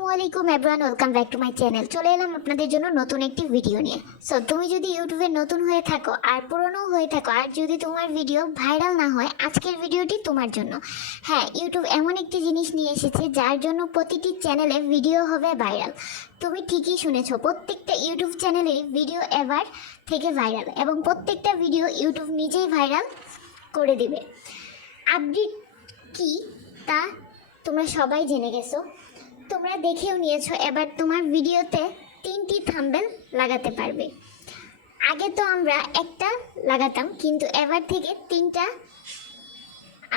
আসসালামু আলাইকুম everyone, welcome back to my channel. চলে এলাম আপনাদের জন্য নতুন একটি ভিডিও নিয়ে। সো তুমি যদি ইউটিউবে নতুন হয়ে থাকো আর পুরনো হয়ে থাকো আর যদি তোমার ভিডিও ভাইরাল না হয়, আজকের ভিডিওটি তোমার জন্য। হ্যাঁ, ইউটিউব এমন একটি জিনিস নিয়ে এসেছে যার জন্য প্রতিটি চ্যানেলে ভিডিও হবে ভাইরাল। তুমি ঠিকই শুনেছো, প্রত্যেকটা ইউটিউব চ্যানেলেরই ভিডিও এবার থেকে ভাইরাল এবং প্রত্যেকটা ভিডিও ইউটিউব নিজেই ভাইরাল করে দিবে। আপডেট কি তা তোমরা সবাই জেনে গেছো, তোমরা দেখেও নিয়েছো। এবার তোমার ভিডিওতে 3টি থাম্বনেল লাগাতে পারবে। আগে তো আমরা একটা লাগাতাম, কিন্তু এবার থেকে 3টা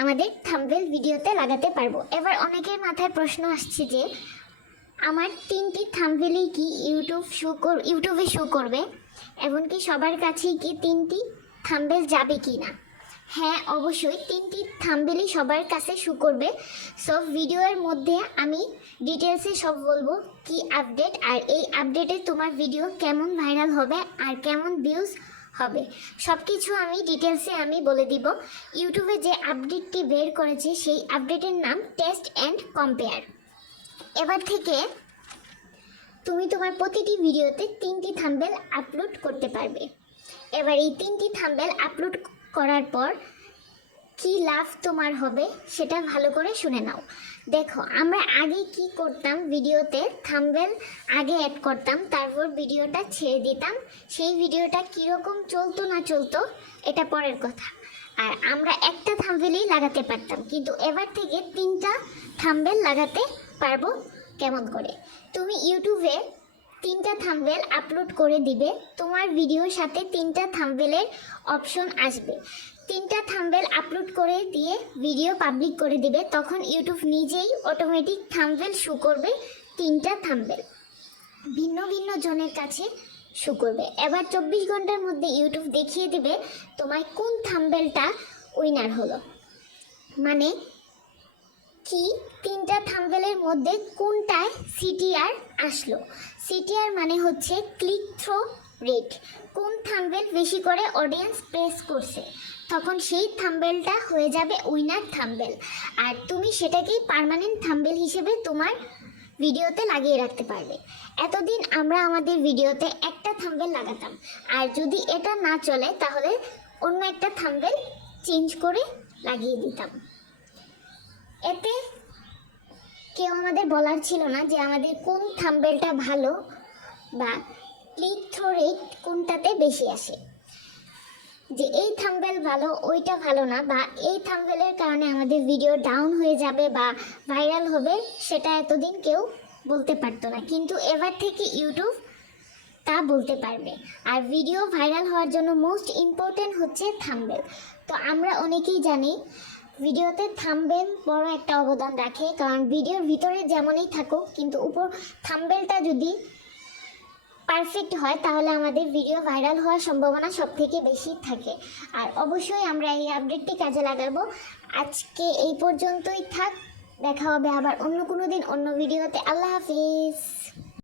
আমাদের থাম্বনেল ভিডিওতে লাগাতে পারবো। এবার অনেকের মাথায় প্রশ্ন আসছে যে আমার 3টি থাম্বনেলই কি ইউটিউবে শো করবে, এমনকি সবার কাছেই কি 3টি থাম্বনেল যাবে কি না? হ্যাঁ, অবশ্যই 3টি থাম্বনেলই সবার কাছে শো করবে। সব ভিডিওর মধ্যে আমি ডিটেলসে সব বলবো কি আপডেট, আর এই আপডেটে তোমার ভিডিও কেমন ভাইরাল হবে আর কেমন ভিউজ হবে, সব কিছু আমি ডিটেলসে বলে দিব। ইউটিউবে যে আপডেটটি বের করেছে সেই আপডেটের নাম টেস্ট অ্যান্ড কম্পেয়ার। এবার থেকে তুমি তোমার প্রতিটি ভিডিওতে 3টি থাম্বনেল আপলোড করতে পারবে। এবার এই 3টি থাম্বনেল আপলোড করার পর কি লাভ তোমার হবে সেটা ভালো করে শুনে নাও। দেখো, আমরা আগে কি করতাম, ভিডিওতে থাম্বনেল আগে অ্যাড করতাম, তারপর ভিডিওটা ছেড়ে দিতাম। সেই ভিডিওটা কীরকম চলতো না চলতো এটা পরের কথা। আর আমরা একটা থাম্বনেলই লাগাতে পারতাম, কিন্তু এবার থেকে 3টা থাম্বনেল লাগাতে পারবো। কেমন করে? তুমি ইউটিউবে 3টা থাম্বনেল আপলোড করে দিবে, তোমার ভিডিওর সাথে 3টা থাম্বনেলের অপশন আসবে। 3টা থাম্বনেল আপলোড করে দিয়ে ভিডিও পাবলিক করে দিবে, তখন ইউটিউব নিজেই অটোমেটিক থাম্বনেল শো করবে। 3টা থাম্বনেল ভিন্ন ভিন্ন জনের কাছে শো করবে। এবার 24 ঘন্টার মধ্যে ইউটিউব দেখিয়ে দিবে তোমার কোন থাম্বনেলটা উইনার হলো। মানে কি, 3টা থাম্বনেলের মধ্যে কোনটায় সিটিআর আসলো। সিটিআর মানে হচ্ছে ক্লিক থ্রু রেট। কোন থাম্বনেল বেশি করে অডিয়েন্স প্রেস করছে, তখন সেই থাম্বনেলটা হয়ে যাবে উইনার থাম্বনেল। আর তুমি সেটাকেই পার্মানেন্ট থাম্বনেল হিসেবে তোমার ভিডিওতে লাগিয়ে রাখতে পারবে। এতদিন আমরা আমাদের ভিডিওতে একটা থাম্বনেল লাগাতাম, আর যদি এটা না চলে তাহলে অন্য একটা থাম্বনেল চেঞ্জ করে লাগিয়ে দিতাম। এতে কেউ আমাদের বলার ছিল না যে আমাদের কোন থাম্বনেলটা ভালো বা ক্লিক থ্রু রেট কোনটাতে বেশি আসে, যে এই থাম্বনেল ভালো ওইটা ভালো না, বা এই থাম্বনেলের কারণে আমাদের ভিডিও ডাউন হয়ে যাবে বা ভাইরাল হবে, সেটা এতদিন কেউ বলতে পারতো না। কিন্তু এবার থেকে ইউটিউব তা বলতে পারবে। আর ভিডিও ভাইরাল হওয়ার জন্য মোস্ট ইম্পর্ট্যান্ট হচ্ছে থাম্বনেল। তো আমরা অনেকেই জানি ভিডিওতে থাম্বনেল বড় একটা অবদান রাখে, কারণ ভিডিওর ভিতরে যেমনই থাকুক, কিন্তু উপর থাম্বনেলটা যদি পারফেক্ট হয় তাহলে আমাদের ভিডিও ভাইরাল হওয়ার সম্ভাবনা সব থেকে বেশি থাকে। আর অবশ্যই আমরা এই আপডেটটি কাজে লাগাবো। আজকে এই পর্যন্তই থাক, দেখা হবে আবার অন্য কোনো দিন অন্য ভিডিওতে। আল্লাহ হাফিজ।